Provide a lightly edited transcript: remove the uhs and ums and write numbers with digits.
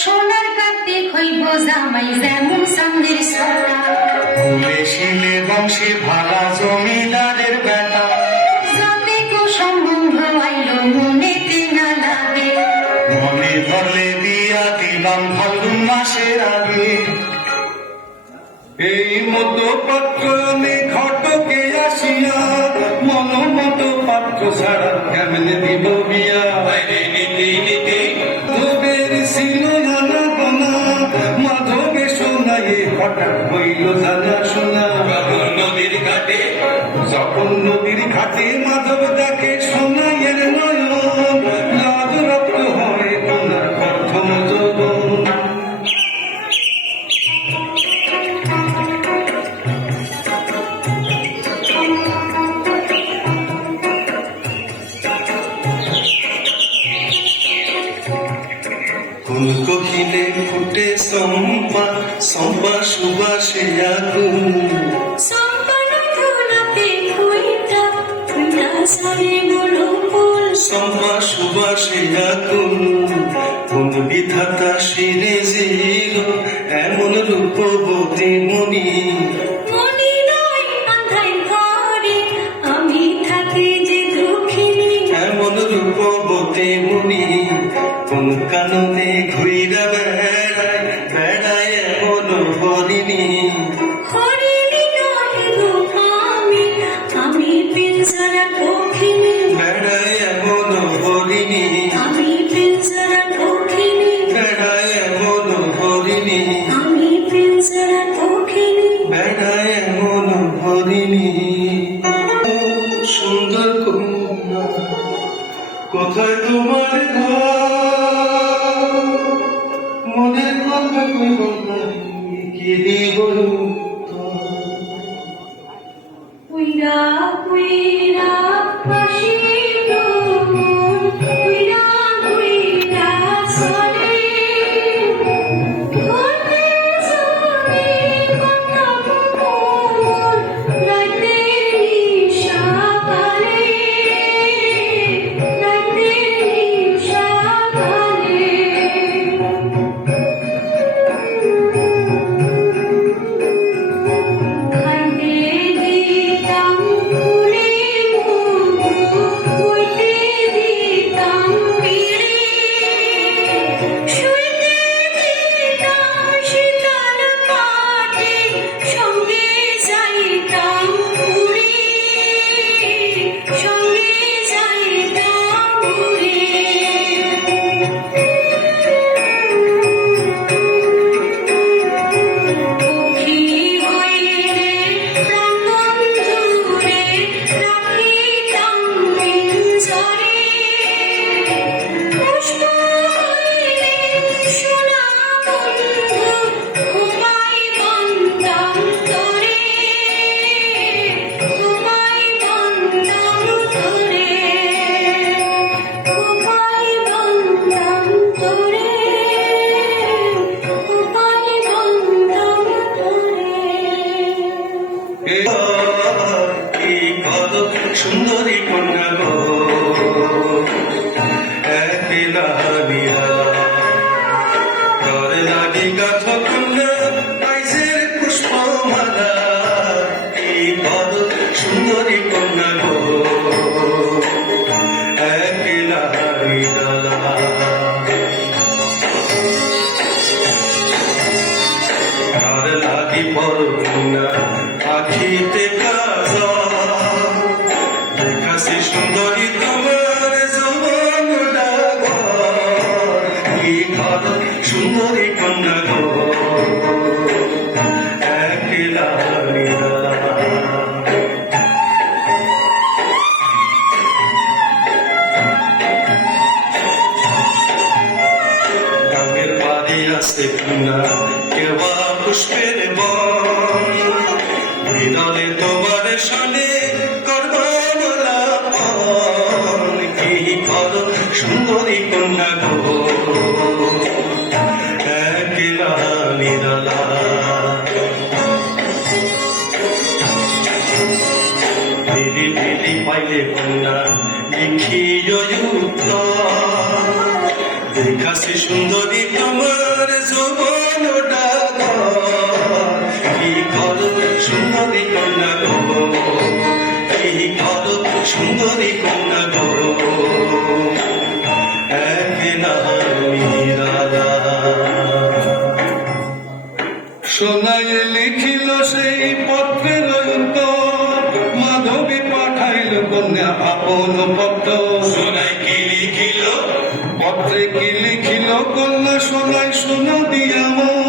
সোনার কার্তিক হইব জামাই যেমন চাঁদের সোনা, ফুলে শিলে বংশী ভালা জমিদারের বেটা, যাতে কো সম্বন্ধ আইলো মনেতে না লাগে, মনে ধরলে বিয়া দিলাম ফাল্গুন মাসের আগে। এই মতো পাত্র আমি ঘটকে আসিয়া, মন মতো পাত্র ছাড়া কেমনে দিব বিয়া। মাধবের ছিল জানা গোনা, মাধবে শোনায় হঠাৎ হইল জানা শোনা। যখন নদীর ঘাটে মাধব দেখে সোনাইয়ের নয়ন, লাজ রক্ত হয় কোনার প্রথম যৌবন। ফুল কহিলে ফুটে সম্পা, সম্পা সুবাসে আগুন। সম্পন্ন ধুলাতে ফুইটা ফুইটা সারে বলো ফুল, সম্পা সুবাসে আগুন। কোন বিধাতা শিরে ছিল এমন রূপবতী মণি। মনি নয় আন্ধাই ঘরে আমি থাকি যে দুঃখিনী, এমন রূপবতী মণি কোন কাননে ঘুইরা বেড়ায় বেড়ায় এমন হরিণী। হরিণী নয় গো আমি, আমি পিঞ্জরা পক্ষিনী, বেড়ায় এমন হরিণী, আমি পিঞ্জরা পক্ষিনী, বেড়ায় এমন হরিণী, আমি পিঞ্জরা পক্ষিনী। বেড়ায় এমন হরিণী। সুন্দর কন্যা কোথায় তোমার ঘর, মনের কথা কইব নাই কি দিব উত্তর। উইরা উইরা হাসি তোর, উইরা উইরা সরে ধরতে সরে কথা মোর, রাতে নিশা কালে, রাতে নিশা কালে। খাইতে দিতাম ফুলে মধু, হইতে দিতাম পিড়ে, শুইতে দিতাম শীতল পাটে, সঙ্গে যাইতাম উড়ে, সঙ্গে যাইতাম উড়ে। পক্ষী হইলে প্রাঙ্গণ জুড়ে রাখিতাম পিঞ্জরে, পুষ্প হইলে সোনা বন্ধু ঘুমাই বান্ধাম তোরে, ঘুমাই বান্ধাম তোরে, ঘুমাই বান্ধাম তোরে, ঘুমাই বান্ধাম তোরে। কি কত সুন্দরী কন্যা গো, একলা নিহারা করে লাগি গাছ কন্যা আইসের পুষ্পমালা। কি কত সুন্দরী কন্যা গো, একলা নিহারা। কার লাগি বড় কন্যা আখিতে কাজা, দেখাছি সুন্দরী তোমার যৌবন ডাগর। কি ভালো সুন্দরী কন্যা গো, একলা নিরালা। গাঙের বাড়ি আছে কিনা কেবা পুষ্পের বন, বিরলে তোমার সানে করবালাপন। কি ভালো সুন্দরী কন্যা গো, একলা নিরালা। দিদি দিদি পাইলে কন্যা লিখি দেখাছে সুন্দরী তোমার যৌবন ডাকা কি করো সুন্দরী কন্যা গো কি করো সুন্দরী কন্যা গো এক নিরালা সোনায় লিখিল সেই পত্রের উত্তর মাধবী পাঠাইল কন্যা আপন পত্র সোনাই কি লিখিল পত্রে কি লিখিল কন্যা সোনাই শোনো দিয়া মন